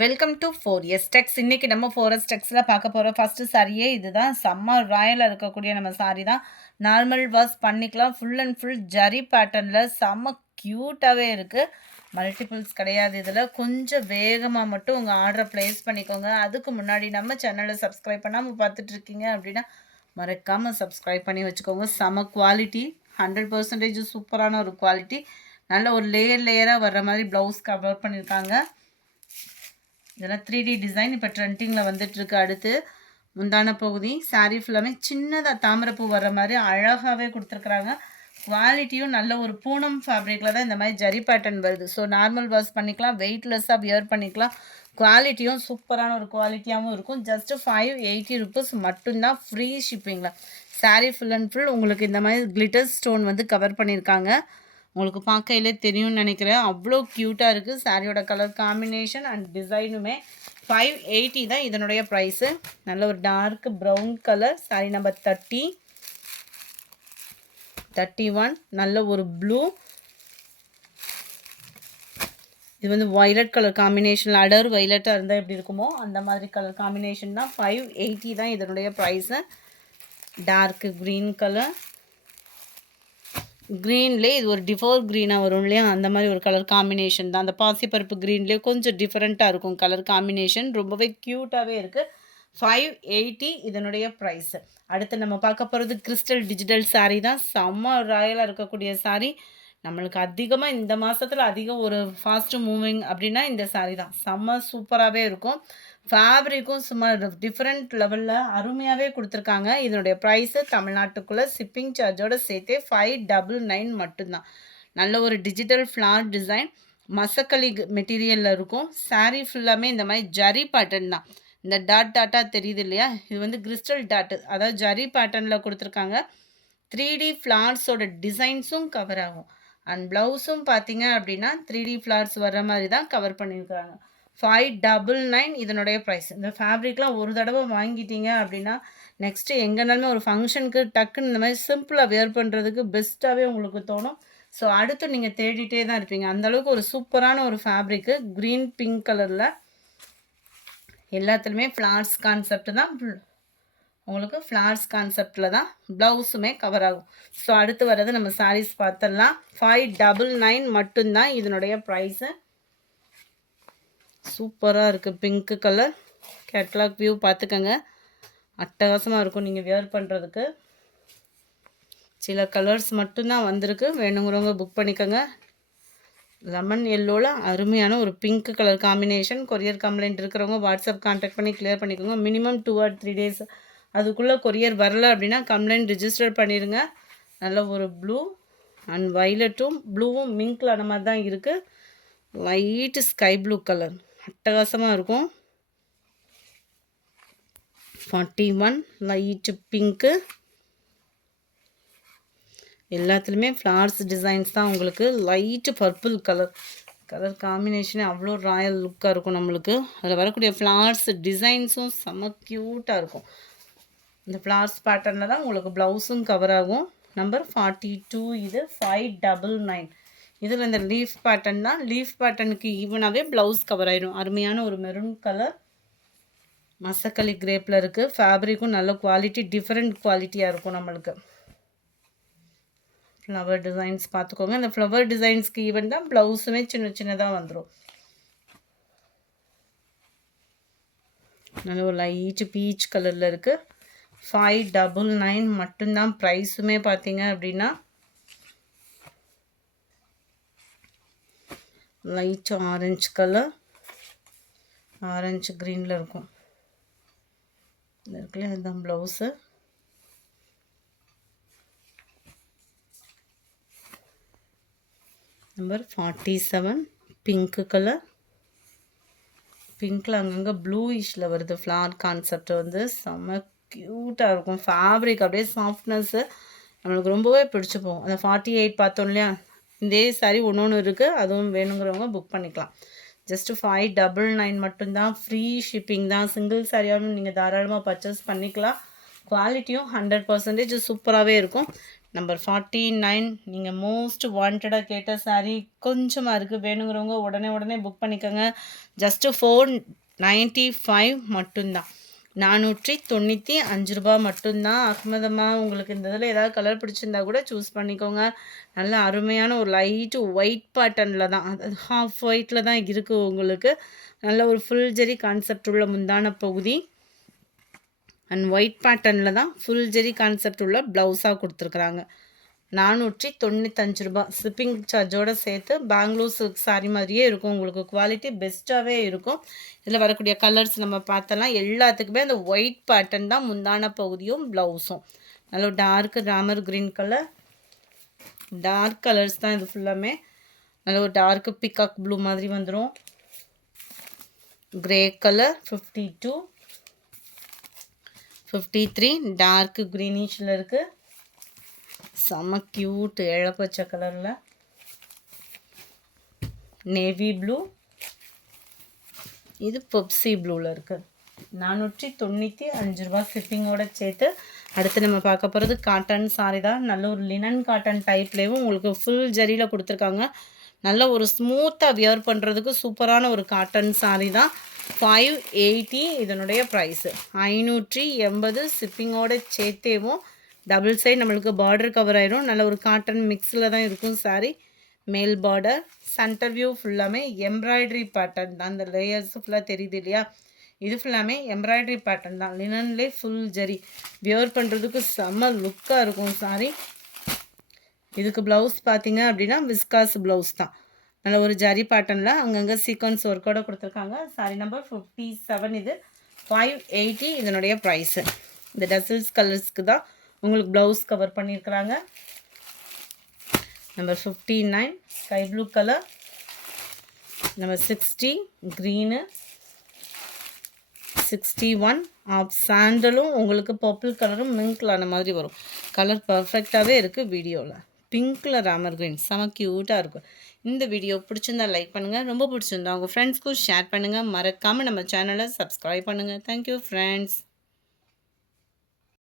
Welcome to 4S டெக்ஸ். இன்னைக்கு நம்ம 4S டெக்ஸில் பார்க்க போகிற ஃபஸ்ட்டு சாரியே இதுதான். செம்ம ராயலாக இருக்கக்கூடிய நம்ம சாரி தான். நார்மல் வாஷ் பண்ணிக்கலாம். ஃபுல் அண்ட் ஃபுல் ஜரி பேட்டர்னில் செம்ம க்யூட்டாகவே இருக்குது. மல்டிபிள்ஸ் கிடையாது. இதில் கொஞ்சம் வேகமாக மட்டும் உங்கள் ஆர்டரை ப்ளேஸ் பண்ணிக்கோங்க. அதுக்கு முன்னாடி நம்ம சேனலை சப்ஸ்கிரைப் பண்ணாமல் பார்த்துட்ருக்கீங்க அப்படின்னா மறக்காமல் சப்ஸ்கிரைப் பண்ணி வச்சுக்கோங்க. செம்ம குவாலிட்டி, 100% சூப்பரான ஒரு குவாலிட்டி. நல்ல ஒரு லேயராக வர்ற மாதிரி ப்ளவுஸ் கவர் பண்ணியிருக்காங்க. இதெல்லாம் 3D டிசைன் இப்போ ட்ரெண்டிங்கில் வந்துட்டுருக்கு. அடுத்து முந்தான பகுதி சாரீ ஃபுல்லாமே சின்னதாக தாமரைப்பூ வர்ற மாதிரி அழகாகவே கொடுத்துருக்குறாங்க. குவாலிட்டியும் நல்ல ஒரு பூனம் ஃபேப்ரிக்கில் தான் இந்த மாதிரி ஜரி பேட்டர்ன் வருது. ஸோ நார்மல் வாஷ் பண்ணிக்கலாம், வெயிட்லெஸ்ஸாக வியர் பண்ணிக்கலாம். குவாலிட்டியும் சூப்பரான ஒரு குவாலிட்டியாகவும் இருக்கும். ஜஸ்ட்டு 580 ருபீஸ் மட்டும்தான், ஃப்ரீ ஷிப்பிங்கில். சாரீ ஃபுல் அண்ட் ஃபுல் உங்களுக்கு இந்த மாதிரி கிளிட்டர் ஸ்டோன் வந்து கவர் பண்ணியிருக்காங்க. உங்களுக்கு பார்க்கையிலே தெரியும்னு நினைக்கிறேன். அவ்வளோ க்யூட்டாக இருக்குது. சாரியோட கலர் காம்பினேஷன் அண்ட் டிசைனுமே. 580 தான் இதனுடைய ப்ரைஸு. நல்ல ஒரு dark brown colour. Sari number 30, 31. நல்ல ஒரு ப்ளூ. இது வந்து வைலட் கலர் காம்பினேஷன். அடர் வைலட்டாக இருந்தால் எப்படி இருக்குமோ அந்த மாதிரி கலர் காம்பினேஷன் தான். 580 தான் இதனுடைய ப்ரைஸு. Dark green colour. க்ரீன்லேயே இது ஒரு டிஃபோர் க்ரீனாக வரும் இல்லையா, அந்த மாதிரி ஒரு கலர் காம்பினேஷன் தான். அந்த பாசிப்பருப்பு க்ரீன்லேயே கொஞ்சம் டிஃப்ரெண்ட்டாக இருக்கும் கலர் காம்பினேஷன். ரொம்பவே க்யூட்டாகவே இருக்குது. 580 இதனுடைய ப்ரைஸு. அடுத்து நம்ம பார்க்க போகிறது கிறிஸ்டல் டிஜிட்டல் சாரீ தான். செம்ம ராயலாக இருக்கக்கூடிய சாரீ. நம்மளுக்கு அதிகமாக இந்த மாதத்தில் அதிகம் ஒரு ஃபாஸ்ட்டு மூவிங் அப்படின்னா இந்த சாரீ தான். செம்ம சூப்பராகவே இருக்கும். ஃபேப்ரிக்கும் சும்மா டிஃப்ரெண்ட் லெவலில் அருமையாகவே கொடுத்துருக்காங்க. இதனுடைய ப்ரைஸு தமிழ்நாட்டுக்குள்ளே ஷிப்பிங் சார்ஜோடு சேர்த்தே 599 மட்டும்தான். நல்ல ஒரு டிஜிட்டல் ஃப்ளார் டிசைன் மசக்களி மெட்டீரியலில் இருக்கும். சாரீ ஃபுல்லாமே இந்த மாதிரி ஜரி பேட்டர்ன் தான். இந்த டாட்டாக தெரியுது இல்லையா, இது வந்து கிறிஸ்டல் டாட்டு, அதாவது ஜரி பேட்டர்னில் கொடுத்துருக்காங்க. 3D ஃப்ளார்ஸோட டிசைன்ஸும் கவர் ஆகும். அண்ட் ப்ளவுஸும் பார்த்தீங்க அப்படின்னா 3D ஃப்ளார்ஸ் வர்ற மாதிரி தான் கவர் பண்ணியிருக்கிறாங்க. 599 இதனுடைய ப்ரைஸ். இந்த ஃபேப்ரிக்லாம் ஒரு தடவை வாங்கிட்டீங்க அப்படின்னா நெக்ஸ்ட்டு எங்கேனாலுமே ஒரு ஃபங்க்ஷனுக்கு டக்குன்னு இந்த மாதிரி சிம்பிளாக வியர் பண்ணுறதுக்கு பெஸ்ட்டாகவே உங்களுக்கு தோணும். ஸோ அடுத்து நீங்கள் தேடிட்டே தான் இருப்பீங்க. அந்தளவுக்கு ஒரு சூப்பரான ஒரு ஃபேப்ரிக்கு. க்ரீன் பிங்க் கலரில் எல்லாத்துலேயுமே ஃப்ளார்ஸ் கான்செப்ட் தான். உங்களுக்கு ஃப்ளார்ஸ் கான்செப்டில் தான் ப்ளவுஸுமே கவர் ஆகும். ஸோ அடுத்து வர்றது நம்ம சாரீஸ் பார்த்துடலாம். 599 மட்டும்தான் இதனுடைய ப்ரைஸு. சூப்பராக இருக்குது. Pink colour. கேட்லாக் வியூ பார்த்துக்கங்க. அட்டகாசமாக இருக்கும் நீங்கள் வியர் பண்ணுறதுக்கு. சில கலர்ஸ் மட்டும்தான் வந்திருக்கு. வேணுங்கிறவங்க புக் பண்ணிக்கோங்க. லெமன் எல்லோவில் அருமையான ஒரு pink colour combination. Courier complaint இருக்கிறவங்க வாட்ஸ்அப் கான்டாக்ட் பண்ணி கிளியர் பண்ணிக்கோங்க. மினிமம் 2 or 3 days அதுக்குள்ளே கொரியர் வரல அப்படின்னா கம்ப்ளைண்ட் ரிஜிஸ்டர் பண்ணிடுங்க. நல்ல ஒரு ப்ளூ அண்ட் வைலட்டும் ப்ளூவும் மிங்க்கில் அந்த மாதிரி தான் இருக்குது. லைட்டு ஸ்கை ப்ளூ கலர் அட்டகாசமாக இருக்கும். 41 லைட்டு பிங்க்கு. எல்லாத்துலேயுமே ஃப்ளார்ஸ் டிசைன்ஸ் தான். உங்களுக்கு லைட்டு பர்பிள் கலர் காம்பினேஷனே அவ்வளோ ராயல் லுக்காக இருக்கும் நம்மளுக்கு. அதில் வரக்கூடிய ஃப்ளார்ஸ் டிசைன்ஸும் செம்ம க்யூட்டாக இருக்கும். இந்த ஃப்ளார்ஸ் பேட்டர்னில் தான் உங்களுக்கு ப்ளவுஸும் கவர் ஆகும். நம்பர் 42 இது 599. இதில் இந்த லீஃப் பேட்டர்ன் தான். லீஃப் பேட்டர்னுக்கு ஈவனாகவே ப்ளவுஸ் கவர் ஆகிடும். அருமையான ஒரு மெரூன் கலர் மசக்களி கிரேப்பில் இருக்குது. ஃபேப்ரிக்கும் நல்ல குவாலிட்டி, டிஃப்ரெண்ட் குவாலிட்டியாக இருக்கும் நம்மளுக்கு. ஃப்ளவர் டிசைன்ஸ் பார்த்துக்கோங்க. இந்த ஃப்ளவர் டிசைன்ஸ்க்கு ஈவன் தான் ப்ளவுஸுமே சின்னதாக வந்துடும். நல்ல ஒரு லைட்டு பீச் கலரில் இருக்குது. 599 மட்டும்தான் ப்ரைஸுமே. பார்த்தீங்க அப்படின்னா லைட் ஆரஞ்சு கலர், ஆரஞ்சு க்ரீனில் இருக்கும். இந்த இருக்குல்ல, இதுதான் ப்ளவுஸு. Number 47 pink colour. பிங்க்கில் அங்கங்கே ப்ளூயிஷில் வருது. ஃப்ளார் கான்செப்ட் வந்து செம்ம க்யூட்டாக இருக்கும். ஃபேப்ரிக் அப்படியே சாஃப்ட்னஸ்ஸு நம்மளுக்கு ரொம்பவே பிடிச்சி போகும். அந்த 48 பார்த்தோம் இல்லையா, இதே சாரி ஒன்று இருக்குது. அதுவும் வேணுங்கிறவங்க புக் பண்ணிக்கலாம். ஜஸ்ட்டு 599 மட்டும்தான். ஃப்ரீ ஷிப்பிங் தான். சிங்கிள் சாரியாகவும் நீங்கள் தாராளமாக பர்ச்சேஸ் பண்ணிக்கலாம். குவாலிட்டியும் 100% சூப்பராகவே இருக்கும். நம்பர் 49 நீங்கள் மோஸ்ட் வாண்டடாக கேட்ட சாரீ கொஞ்சமாக இருக்குது. வேணுங்கிறவங்க உடனே புக் பண்ணிக்கோங்க. ஜஸ்ட்டு 495 மட்டும்தான். 495 ரூபா மட்டும்தான். அஹ்மதம்மா, உங்களுக்கு இந்த இதில் ஏதாவது கலர் பிடிச்சிருந்தா கூட சூஸ் பண்ணிக்கோங்க. நல்ல அருமையான ஒரு லைட்டு ஒயிட் பேட்டர்னில் தான், அது ஹாஃப் ஒயிட்டில் தான் இருக்குது உங்களுக்கு. நல்ல ஒரு ஃபுல் ஜெரி கான்செப்ட் உள்ள முந்தான பகுதி அண்ட் ஒயிட் பேட்டர்னில் தான் ஃபுல் ஜெரி கான்செப்ட் உள்ள ப்ளவுஸாக கொடுத்துருக்குறாங்க. 495 ரூபா. ஷிப்பிங் சார்ஜோடு சேர்த்து பெங்களூர் சில்க் சாரீ மாதிரியே இருக்கும். உங்களுக்கு குவாலிட்டி பெஸ்ட்டாகவே இருக்கும். இதில் வரக்கூடிய கலர்ஸ் நம்ம பார்த்தலாம். எல்லாத்துக்குமே அந்த ஒயிட் பேட்டர்ன் தான் முந்தான பகுதியும் ப்ளவுஸும். நல்ல டார்க் ராமர் க்ரீன் கலர், டார்க் கலர்ஸ் தான் இது ஃபுல்லாமே. நல்ல ஒரு டார்க் பிகாக் ப்ளூ மாதிரி வந்துடும். கிரே கலர் 52, 53 டார்க் க்ரீனிஷில் இருக்குது. செம்ம க்யூட் இளப்பச்சை கலரில். நேவி ப்ளூ, இது பெப்சி ப்ளூவில் இருக்குது. 495 ரூபா ஷிப்பிங்கோடு சேர்த்து. அடுத்து நம்ம பார்க்க போகிறது காட்டன் சாரி தான். நல்ல ஒரு லினன் காட்டன் டைப்லேயும் உங்களுக்கு ஃபுல் ஜரியில் கொடுத்துருக்காங்க. நல்ல ஒரு ஸ்மூத்தாக வியர் பண்ணுறதுக்கு சூப்பரான ஒரு காட்டன் சாரி தான். 580 இதனுடைய ப்ரைஸு. 580 ஷிப்பிங்கோடு சேர்த்தேவும். டபுள் சைடு நம்மளுக்கு பார்டர் கவர் ஆயிரும். நல்ல ஒரு காட்டன் மிக்ஸில் தான் இருக்கும் சாரி. மேல் பார்டர், சென்டர் வியூ ஃபுல்லாமே எம்ப்ராய்டரி பேட்டர்ன் தான். அந்த லேயர்ஸ் ஃபுல்லாக தெரியுது இல்லையா, இது ஃபுல்லாமே எம்ப்ராய்டரி பேட்டர்ன் தான். லினன்லே ஃபுல் ஜரி வியர் பண்ணுறதுக்கு செம்ம லுக்காக இருக்கும் சாரி. இதுக்கு ப்ளவுஸ் பார்த்தீங்க அப்படின்னா விஸ்காஸ் ப்ளவுஸ் தான். நல்ல ஒரு ஜரி பேட்டர்னில் அங்கங்கே சீக்வன்ஸ் ஒர்க்கோடு கொடுத்துருக்காங்க. Sorry number 57. இது 580 இதனுடைய ப்ரைஸு. இந்த டசில்ஸ் கலர்ஸ்க்கு தான் உங்களுக்கு ப்ளவுஸ் கவர் பண்ணியிருக்கிறாங்க. Number 59 sky blue colour. Number 60 green. 61 off சாண்டலும் உங்களுக்கு பர்பிள் கலரும் மிங்க்ல அந்த மாதிரி வரும். கலர் பர்ஃபெக்டாகவே இருக்குது வீடியோவில். பிங்க்கில் ராமர் க்ரீன் செம க்யூட்டாக இருக்கும். இந்த வீடியோ பிடிச்சிருந்தா லைக் பண்ணுங்கள். ரொம்ப பிடிச்சிருந்தா உங்கள் ஃப்ரெண்ட்ஸ்க்கும் ஷேர் பண்ணுங்கள். மறக்காமல் நம்ம சேனலை சப்ஸ்கிரைப் பண்ணுங்கள். Thank you friends.